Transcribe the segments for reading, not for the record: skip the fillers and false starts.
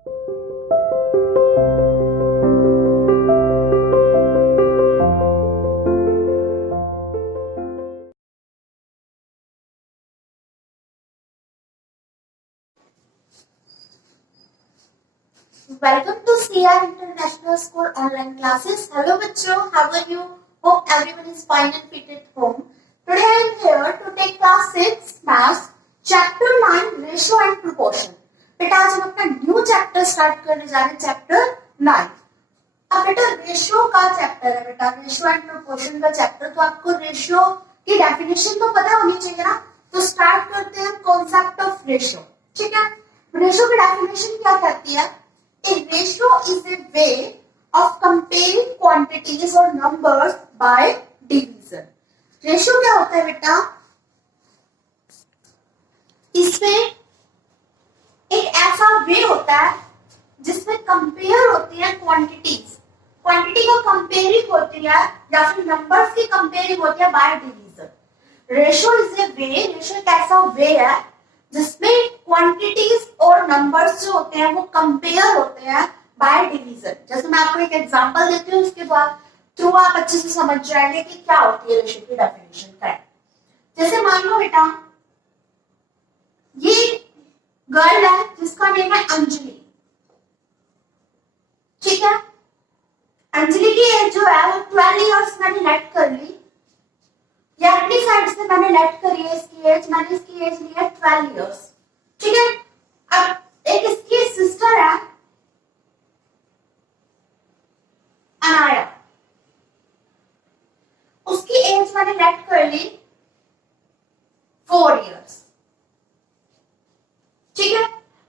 Welcome to CR International School online classes. Hello बच्चों, how are you? Hope everyone is fine and fit at home. Today I am here to take class 6 Maths Chapter 9 Ratio and Proportion. बेटा आज हम अपना new chapter start करने जा रहे हैं, chapter 9. अब बेटा रेशियो का चैप्टर है, बेटा रेशियो एंड प्रोपोर्शन का चैप्टर. तो आपको रेशियो की डेफिनेशन तो पता होनी चाहिए ना. तो स्टार्ट करते हैं कॉन्सेप्ट ऑफ रेशियो. ठीक है, रेशियो की डेफिनेशन क्या कहती है? A ratio is a way of comparing quantities or numbers by division. Ratio क्या होता है बेटा? इसमें एक ऐसा वे होता है जिसमें कंपेयर होती है क्वांटिटीज. क्वांटिटी को कंपेयरिंग होती है या फिर नंबर्स की कंपेयरिंग होती है by division. Ratio is a way, ratio एक ऐसा वे है जिसमें क्वांटिटीज और नंबर्स जो होते हैं वो कंपेयर होते हैं बाय डिवीजन. जैसे मैं आपको एक एग्जांपल देती हूँ, उसके बाद थ्रू आप अच्छे से समझ जाएंगे कि क्या होती है रेशियो की डेफिनेशन क्या है. जैसे मान लो बेटा ये गर्ल है जिसका नेम है अंजलि. ठीक है, अंजलि की एज जो है वो 12 इयर्स मैंने लेट कर ली, या अपनी साइड से मैंने लेट करी है इसकी एज. मैंने इसकी एज ली है 12 इयर्स. ठीक है, अब एक इसकी सिस्टर है अनाया, उसकी एज मैंने लेट कर ली 4 इयर्स. ठीक है,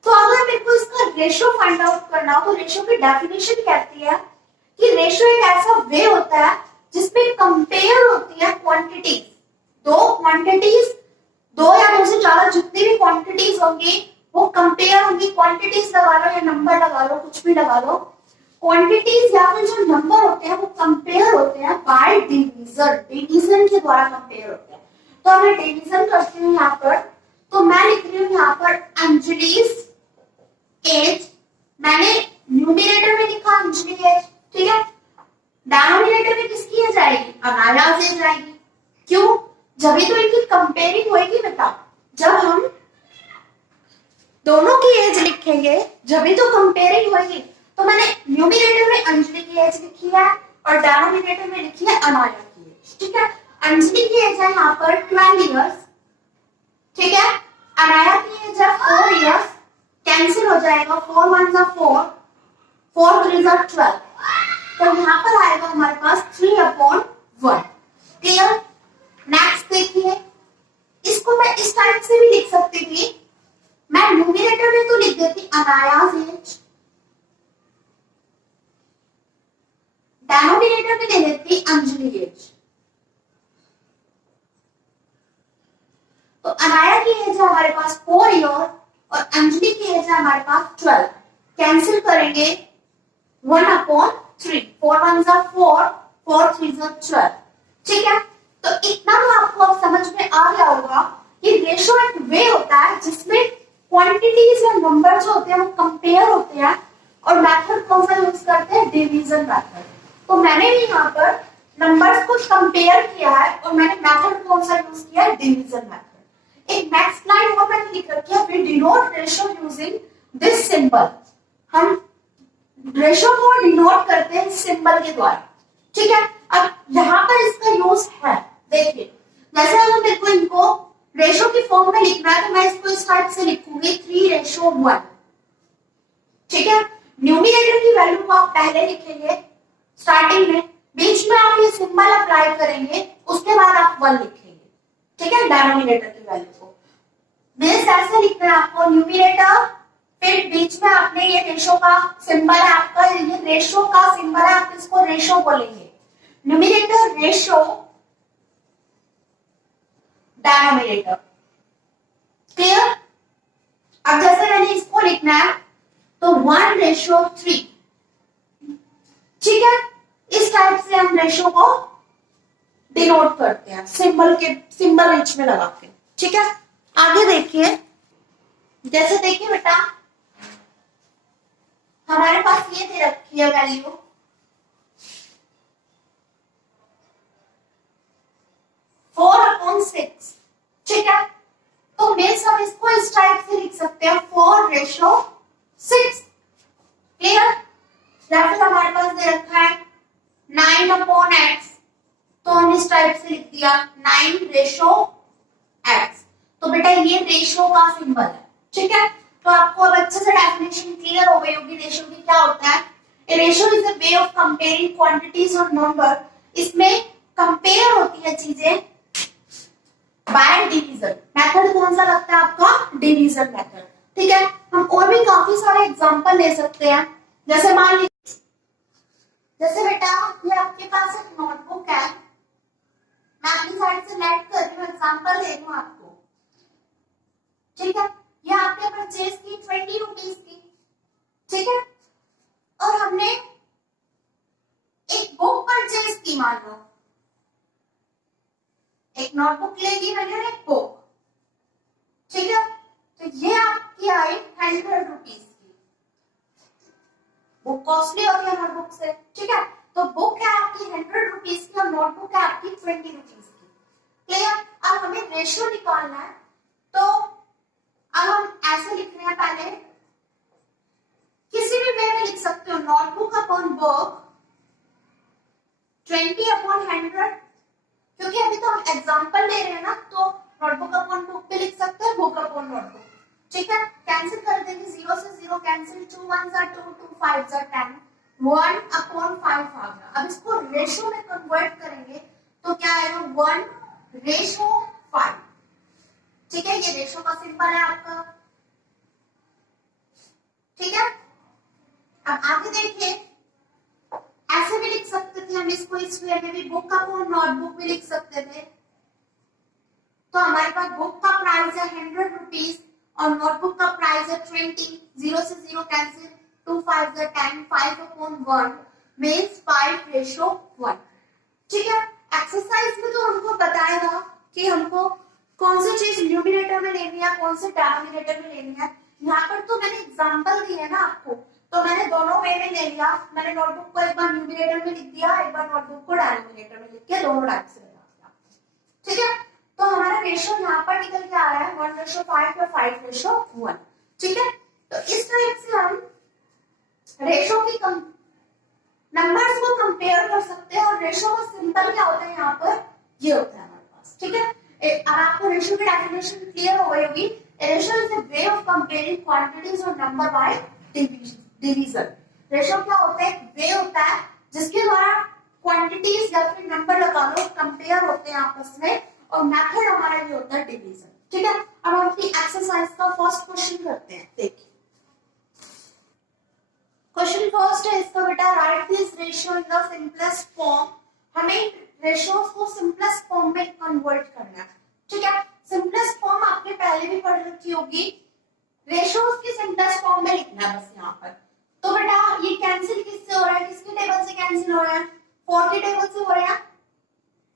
तो अगर मेरे को इसका रेशियो फाइंड आउट करना हो तो रेशियो की डेफिनेशन कहती है कि रेशियो एक ऐसा वे होता है जिसमें कंपेयर होती है क्वांटिटीज. दो या दो से ज्यादा जितनी भी क्वांटिटीज होंगी वो कंपेयर होंगी. क्वांटिटीज लगा लो या नंबर लगा लो, कुछ भी लगा लो. क्वांटिटीज या फिर जो नंबर होते हैं वो कंपेयर होते हैं बाय डिवीजन. डिवीजन के द्वारा कंपेयर होते हैं. तो अगर डिवीजन करती हूँ यहाँ पर, तो मैं लिख रही हूँ यहाँ पर अंजलि's एज. मैंने न्यूमरेटर में लिखा अंजलि एज. ठीक है, डिनोमिनेटर में किसकी एज आएगी? अनायास एज आएगी. क्यों? जब भी तो इनकी कंपेयरिंग होगी बेटा. जब हम दोनों की एज लिखेंगे जब भी तो कंपेयरिंग होगी. तो मैंने न्यूमरेटर में अंजलि की एज लिखी है और डिनोमिनेटर में लिखी है अनाया की एज. ठीक है, अंजलि की एज है यहाँ पर 12 इयर्स. ठीक है, अनाया की एज है 4 इयर्स. कैंसिल हो जाएगा, 4 1 जा 4, 4 3 जा 12. तो यहाँ पर आएगा हमारे पास 3/1. क्लियर? नेक्स्ट देखिए, इसको मैं इस टाइप से भी लिख सकती थी. मैं न्यूमरेटर में तो लिख देती अनायास एज, डिनोमिनेटर में ले लेती अंजलि एज. तो अनाया की एज है हमारे पास 4 ईयर और अंजलि की एज है हमारे पास 12. कैंसिल करेंगे 1/3. 4 1 जा 4, 4 3 जा 12. ठीक है, तो इतना तो आपको अब समझ में आ गया होगा कि रेशियो एक वे होता है जिसमें क्वांटिटीज या नंबर जो होते हैं वो कंपेयर होते हैं. और मेथड कौन सा यूज करते हैं? Division method. तो मैंने भी यहाँ पर नंबर्स को कंपेयर किया है और मैंने मेथड कौन सा यूज किया है? Division method. एक नेक्स्ट लाइन और मैंने लिख रखी है, we denote ratio using this symbol. हम रेशियो को डिनोट करते हैं सिंबल के द्वारा. ठीक है, अब यहाँ पर इसका यूज है. देखिए, जैसे अगर मेरे को इनको रेशियो की फॉर्म में लिखना है तो मैं इसको इस टाइप से लिखूंगी 3:1. ठीक है, न्यूमरेटर की वैल्यू को आप पहले लिखेंगे स्टार्टिंग में, बीच में आप ये सिंबल अप्लाई करेंगे, उसके बाद आप 1 लिखेंगे. ठीक है, डिनोमिनेटर की वैल्यू को बेस ऐसे लिखना है आपको. न्यूमरेटर, फिर बीच में आपने ये रेशियो का सिंबल है आपका, ये रेशियो का सिंबल है, आप इसको रेशियो बोलेंगे. Numerator ratio, denominator. क्लियर? अब जैसे मैंने इसको लिखना है तो 1:3. ठीक है, इस टाइप से हम रेशियो को डिनोट करते हैं सिंबल बीच में लगा के. ठीक है, आगे देखिए, जैसे देखिए बेटा वैल्यू 4/6, ठीक है। तो मीन्स हम इसको इस टाइप से लिख सकते हैं 4/6, क्लियर। या फिर हमारे पास दे रखा है 9/x, तो हम इस टाइप से लिख दिया 9/x। तो बेटा ये रेशो का सिंबल है, ठीक है। तो आपको अब अच्छे से डेफिनेशन क्लियर हो गई होगी रेशो की क्या होता है। A ratio is a way of comparing quantities और नंबर। इसमें कंपेयर होती है चीजें बाय डिवीजन। मेथड कौन सा लगता है आपका, डिवीजन मेथड, ठीक है। हम और भी काफी सारे एग्जांपल ले सकते हैं, जैसे मान लीजिए, जैसे बेटा ये आपके पास एक नोटबुक है, मैं अपनी साइड से लेट कर रही हूँ, एग्जांपल दे रही हूँ आपको, ठीक है। ये आपने परचेज की 20 रुपीज की, ठीक है। और हमने एक बुक परचेज की, मान लो एक नोटबुक लेगी मैंने, एक बुक, ठीक है। तो ये आपकी आई 100 रुपीज की। बुक कॉस्टली होती है नोटबुक से, ठीक है। तो बुक है आपकी 100 रुपीज की और नोटबुक है आपकी 20 रुपीज की, क्लियर। अब हमें रेशियो निकालना है, तो अब हम ऐसे लिख रहे हैं, पहले किसी भी वे में लिख सकते हो, नोटबुक अपॉन बुक 20/100, क्योंकि अभी तो हम एग्जांपल ले रहे हैं ना, तो नोटबुक अपॉन बुक पे लिख सकते हैं, बुक अपॉन नोटबुक, ठीक है। कैंसिल कर देंगे, 0 से 0 कैंसिल, 2 1 are 2, 2 5 are 10, 1/5 आ गया। अब इसको रेशो में कन्वर्ट करेंगे तो क्या आएगा, 1/5, ठीक है। ये रेशो का सिंबल है आपका, ठीक है। अब आगे देखिए, ऐसे भी लिख सकते थे हम इसको, इस वे में भी बुक अपॉन नोटबुक भी लिख सकते थे। तो हमारे पास बुक का प्राइस है 100 रुपीज और नोटबुक का प्राइस है 20, 0 से 0 कैंसिल, 2 5 are 10, 5/1 मींस 5/1, ठीक है। एक्सरसाइज में तो हमको बताएगा कि हमको कौन सी चीज न्यूमरेटर में लेनी है, कौन से डिनोमिनेटर में लेनी है। यहाँ पर तो मैंने एग्जांपल दिए ना आपको, तो मैंने दोनों वे में ले लिया। मैंने नोटबुक को एक बार न्यूमरेटर में लिख दिया, एक बार नोटबुक को डिनोमिनेटर में लिख के दोनों टाइप से बना दिया, ठीक है। तो हमारा रेशो यहाँ पर निकल के आ रहा है 1/5 या 5/1, ठीक है। तो इस टाइप से हम रेशो की नंबर्स को कंपेयर कर सकते हैं। और रेशो का सिंबल क्या होता है यहाँ पर, ये होता है हमारे पास, ठीक है। अब आपको रेशो की डेफिनेशन क्लियर हो गई होगी। Ratio is a way of comparing quantities और नंबर बाय डिवीजन। रेशो क्या होता है, वे होता है जिसके द्वारा क्वांटिटीज या फिर नंबर लगा लो कंपेयर होते हैं आपस में, और मेथड हमारा ये होता है डिवीजन, ठीक है। अब हम अपनी एक्सरसाइज का फर्स्ट क्वेश्चन करते हैं, देखिए क्वेश्चन फर्स्ट है इसका, बेटा right this ratio in the simplest form. हमें रेशियोज को सिंपलेस्ट फॉर्म में कन्वर्ट करना है, ठीक है। सिंपलेस्ट फॉर्म आपने पहले भी पढ़ रखी होगी, रेशियोज की सिंपलेस्ट फॉर्म में लिखना है बस यहाँ पर। तो बेटा ये कैंसिल किससे हो रहा है, किसकी टेबल से कैंसिल हो रहा है, 4 की टेबल से हो रहा है।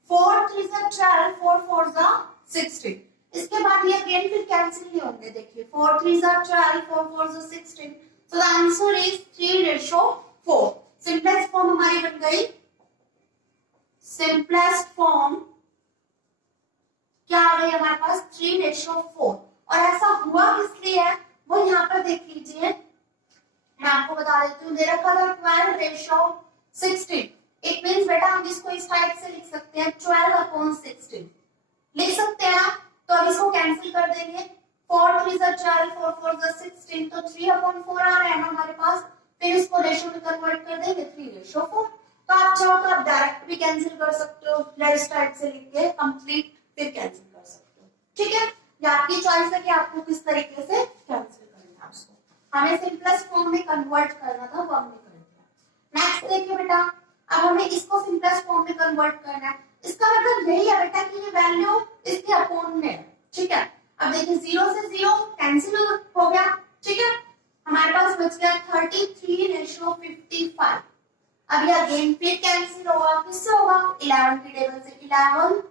4 3 12, 4 4 16। इसके बाद ये अगेन फिर कैंसिल नहीं होंगे, देखिए 4 3 12, 4 4 16। So the answer is 3/4। Simplest form हमारी बन गई, सिंपलेस्ट फॉर्म क्या आ गई हमारे पास, 3/4। और ऐसा हुआ किस लिए है वो यहाँ पर देख लीजिए, मैं आपको बता देती हूँ। मेरा कलर 12/16। इट मीन्स बेटा हम इसको इस टाइप से लिख सकते हैं 12/16 लिख सकते हैं आप। तो अब इसको कैंसिल कर देंगे, 4 3 12, 4 4 16, तो 3/4 आ रहा है ना हमारे पास। फिर इसको रेशो में कन्वर्ट कर देंगे 3/4। तो आप चाहो तो आप डायरेक्ट भी कैंसिल कर सकते हो, या इस टाइप से लिख के कंप्लीट फिर कैंसिल कर सकते हो, ठीक है। ये आपकी चॉइस है कि आपको किस तरीके से कैंसिल करना है उसको। हमें सिंपलेस्ट फॉर्म में कन्वर्ट करना था, वो हमने कर दिया। नेक्स्ट देखिए बेटा, अब हमें इसको सिंपलेस्ट फॉर्म में कन्वर्ट करना है। इसका मतलब यही है बेटा कि ये वैल्यू इसके अपोन में है, ठीक है। अब देखिए 0 से 0 कैंसिल हो गया, ठीक है। हमारे पास बच गया 33/55। अब ये अगेन फिर कैंसिल होगा, किससे होगा, 11 की टेबल से। 11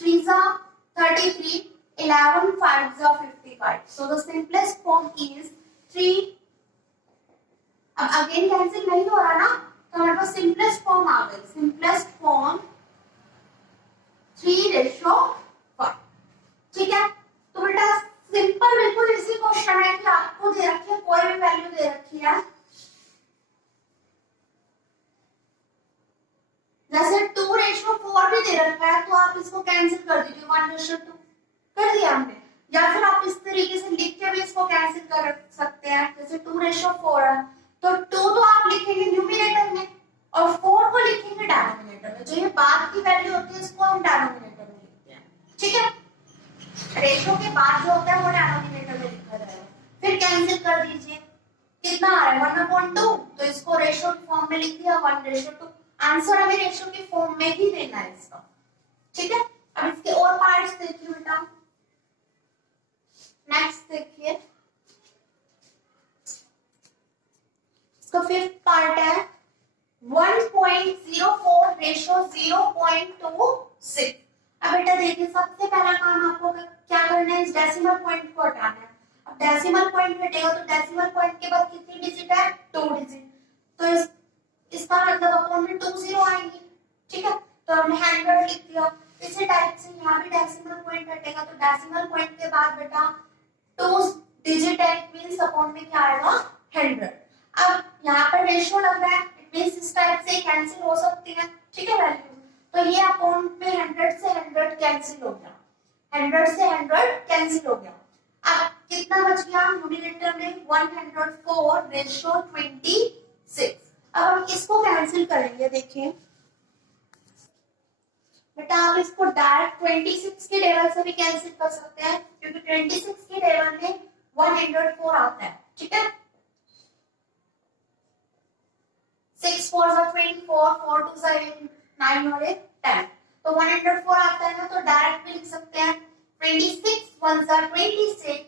3 33, 11 5 55। So the simplest form is 3। अब अगेन कैंसिल नहीं हो रहा ना, तो हमारे पास सिंपलेस्ट फॉर्म आ गई, सिंपलेस्ट फॉर्म 3:1। ठीक है, तो बेटा सिंपल बिल्कुल इसी क्वेश्चन है कि आपको दे रखी है, कोई भी वैल्यू दे रखी है, जैसे 2:4 भी दे रखा है, तो आप इसको कैंसिल कर दीजिए, 1:2 कर दिया हमने। या फिर आप इस तरीके से लिख के भी इसको कैंसिल कर सकते हैं, जैसे 2:4 है तो 2 तो आप लिखेंगे न्यूमरेटर में और 4 को लिखेंगे डिनोमिनेटर में। जो ये बाद की वैल्यू होती है इसको हम डिनोमिनेटर में लिखते हैं। ठीक है, रेशो के बाद जो होता है वो डिनोमिनेटर में लिखा जाएगा। फिर कैंसिल कर दीजिए, कितना आ रहा है 1/2, तो इसको रेशो की फॉर्म में लिख दिया 1:2। आंसर हमें रेशो की फॉर्म में ही देना है इसका। ठीक है, अब इसके और पार्ट्स देखिए बेटा। नेक्स्ट देखिए, इसका फिफ्थ पार्ट है 1.04 रेशो 0.26। अब बेटा देखिए, सबसे पहला काम आपको क्या करना है, इस डेसिमल पॉइंट को हटाना है। अब डेसिमल पॉइंट हटेगा तो डेसिमल पॉइंट के बाद कितनी डिजिट है, 2 डिजिट, तो इसका मतलब अपॉन में 2 जीरो आएंगे। ठीक है, तो हमने 100 लिख दिया। इसी टाइप से यहाँ भी डेसिमल पॉइंट हटेगा तो डेसिमल पॉइंट के बाद बेटा 2 डिजिट है, इट मींस अपॉन में क्या आएगा 100। अब यहाँ पर रेशियो लग रहा है, इट मींस इस टाइप से कैंसिल हो सकती है। ठीक है वैल्यू, तो ये अपॉन में 100 से 100 कैंसिल हो गया, 100 से 100 कैंसिल हो गया। अब कितना बच गया न्यूमरेटर में 104 रेशियो 26। अब हम इसको कैंसिल करेंगे। देखिए बेटा, आप इसको डायरेक्ट 26 के टेबल से भी कैंसिल कर सकते हैं, क्योंकि 26 के टेबल में 104 आता है। ठीक है, 6 4 24, 4 2 8 9 और 10, तो 104 आता है ना, तो डायरेक्ट भी लिख सकते हैं 26 1 26,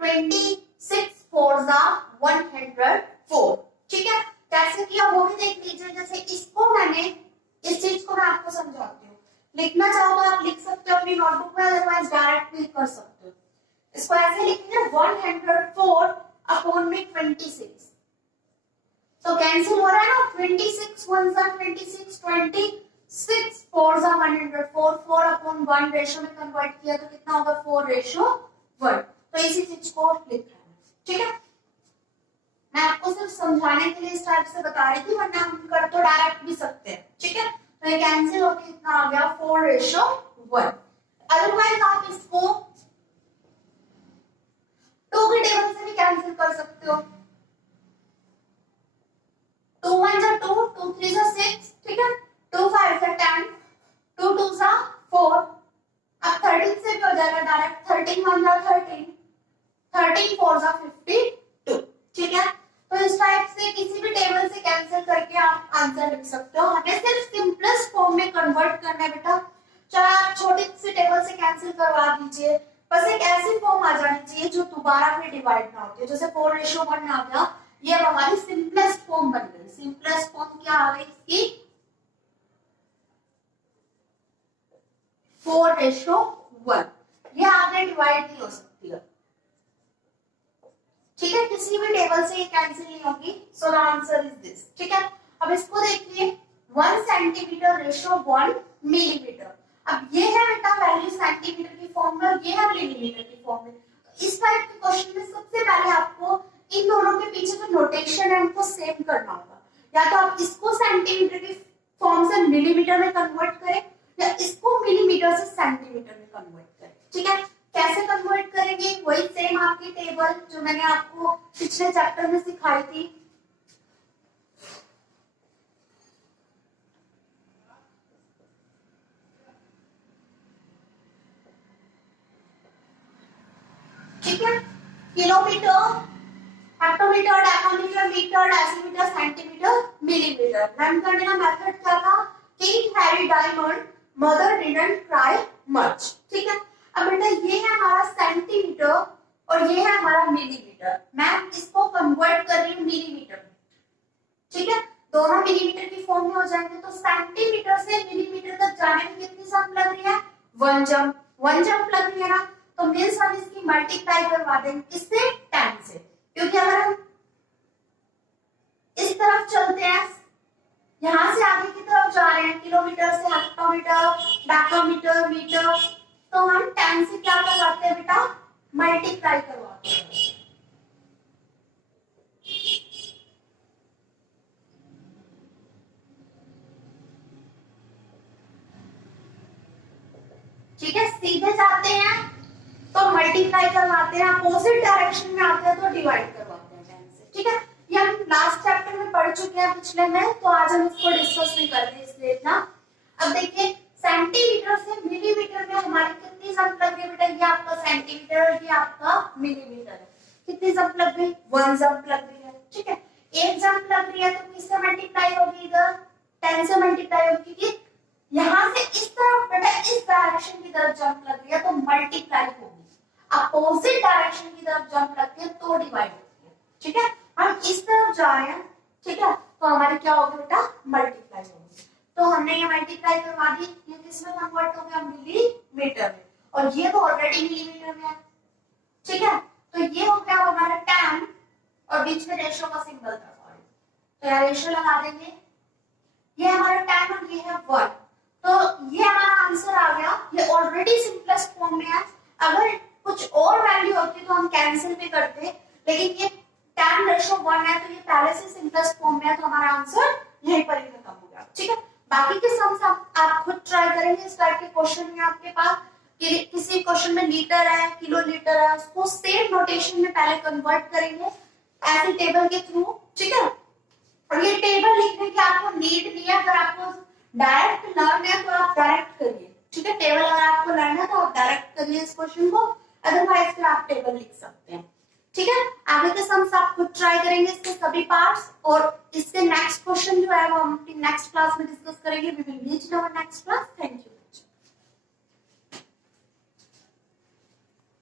26 4 104। ठीक है, कैसे किया वो भी देख लीजिए। जैसे इसको मैंने, इस चीज को मैं आपको समझाती हूँ, लिखना चाहो तो आप लिख सकते हो अपनी नोटबुक में, अदरवाइज डायरेक्ट भी कर सकते हो। इसको ऐसे लिखेंगे 104 अपॉन में 26, तो कैंसिल हो रहा है ना, 26 1 26, 26 4 104, 4 अपॉन 1 रेशो में कन्वर्ट किया तो कितना होगा 4:1। तो इसी चीज को लिख रहा है। ठीक है, मैं आपको सिर्फ समझाने के लिए इस टाइप से बता रही थी, वरना हम कर तो डायरेक्ट भी सकते हैं। ठीक है, तो ये कैंसिल होकर कितना आ गया 4:1। अदरवाइज आप इसको 2 के टेबल से भी कैंसिल कर सकते हो। 2 1 2, 2 3 6, ठीक है, 2 5 10, 2 2 4। अब 13 से भी हो जाएगा डायरेक्ट, 13 1 13, 13 4 52। ठीक है, तो इस टाइप से किसी भी टेबल से कैंसिल करके आप आंसर लिख सकते हो। हमें सिर्फ सिंपलेस्ट फॉर्म में कन्वर्ट करना है बेटा। चाहे आप छोटी सी टेबल से कैंसिल करवा दीजिए, बस एक ऐसी फॉर्म आ जानी चाहिए जो दोबारा फिर डिवाइड ना होती है। जैसे 4:1 आ गया, ये अब हमारी सिंपलेस्ट फॉर्म बन गई। सिंपलेस्ट फॉर्म क्या आ गई इसकी, 4:1। ये आगे डिवाइड नहीं हो सकती है। ठीक है, किसी भी टेबल से ये कैंसिल नहीं होगी। So the answer is this. ठीक है, अब इसको देखिए 1 सेंटीमीटर रेशो 1 मिलीमीटर। अब ये है बेटा वैल्यू सेंटीमीटर की फॉर्म में, ये है मिलीमीटर की फॉर्म में। तो इस टाइप के क्वेश्चन में सबसे पहले आपको इन दोनों के पीछे जो नोटेशन है उनको सेम करना होगा। या तो आप इसको सेंटीमीटर की फॉर्म से मिलीमीटर में कन्वर्ट करें, या इसको मिलीमीटर से सेंटीमीटर में कन्वर्ट करें। ठीक है, कैसे कन्वर्ट करेंगे, वही सेम आपकी टेबल जो मैंने आपको पिछले चैप्टर में सिखाई थी। ठीक है, kilometre, hectometre, decimetre, metre, decimetre, centimetre, millimetre. Learn करने का मेथड क्या था, king Harry diamond, mother didn't cry much. ठीक है, अब बेटा ये है हमारा सेंटीमीटर और ये है हमारा मिलीमीटर। मैं इसको कन्वर्ट कर रही हूँ मिलीमीटर में। ठीक है, दोनों मिलीमीटर की फॉर्म में हो जाएंगे, तो सेंटीमीटर से मिलीमीटर तक जाने में कितनी जंप लग रही है, 1 जंप। 1 जंप लग रही है ना, तो मीन्स हम इसकी मल्टीप्लाई करवा देंगे किससे, 10 से, क्योंकि अगर हम मीटर, तो हम 10 से क्या करवाते हैं बेटा, मल्टीप्लाई करवाते हैं। ठीक है, सीधे जाते हैं तो मल्टीप्लाई करवाते हैं, अपोजिट डायरेक्शन में आते हैं तो डिवाइड करवाते हैं 10 से। ठीक है, ये हम लास्ट चैप्टर में पढ़ चुके हैं पिछले में, तो आज हम इसको डिस्कस नहीं करते इसलिए इतना। अब देखिए सेंटीमीटर से मिलीमीटर में हमारी कितनी जंप लग गई बेटा, ये आपका सेंटीमीटर और ये आपका मिलीमीटर है। कितनी जंप लग गई, 1 जंप लग गई है। ठीक है, एक जंप लग रही है तो किससे मल्टीप्लाई होगी, इधर 10 से मल्टीप्लाई होगी, क्योंकि यहां से इस तरफ बेटा इस डायरेक्शन की तरफ जंप लग रही है तो मल्टीप्लाई होगी, अपोजिट डायरेक्शन की तरफ जंप लगती है तो डिवाइड होती है। ठीक है, हम इस तरफ जा रहे हैं, ठीक है, तो हमारे क्या होगा बेटा, मल्टीप्लाई होगी। तो हमने ये मल्टीप्लाई करवा दी, ये किसमें कन्वर्ट हो गया, मिलीमीटर में, और ये तो ऑलरेडी मिलीमीटर में है। ठीक है, तो ये हो गया हमारा 10 और बीच में रेशो का सिंबल था, सॉरी, तो यहाँ रेशो लगा देंगे, ये हमारा 10 और ये है 1, तो ये हमारा आंसर आ गया। ये ऑलरेडी सिंपलेस्ट फॉर्म में है, अगर कुछ और वैल्यू होती तो हम कैंसिल भी करते, लेकिन ये 10:1 है तो ये पहले से सिंपलेस्ट फॉर्म में है, तो हमारा आंसर यहीं पर ही खत्म हो गया। ठीक है, बाकी के सम्स आप खुद ट्राई करेंगे। इस टाइप के क्वेश्चन में आपके पास किसी क्वेश्चन में लीटर है, किलोलीटर है, उसको सेम नोटेशन में पहले कन्वर्ट करेंगे ऐसे टेबल के थ्रू। ठीक है, और ये टेबल लिखने की आपको नीड नहीं है, अगर आपको डायरेक्ट लर्न है तो आप डायरेक्ट करिए। ठीक है, टेबल अगर आपको लर्न है तो आप डायरेक्ट करिए इस क्वेश्चन को, अदरवाइज फिर आप टेबल लिख सकते हैं। ठीक है, आगे के सम्स आप खुद ट्राई करेंगे इसके सभी पार्ट्स, और इसके नेक्स्ट क्वेश्चन जो है वो हम नेक्स्ट क्लास में डिस्कस करेंगे। We will meet in our next class. Thank you.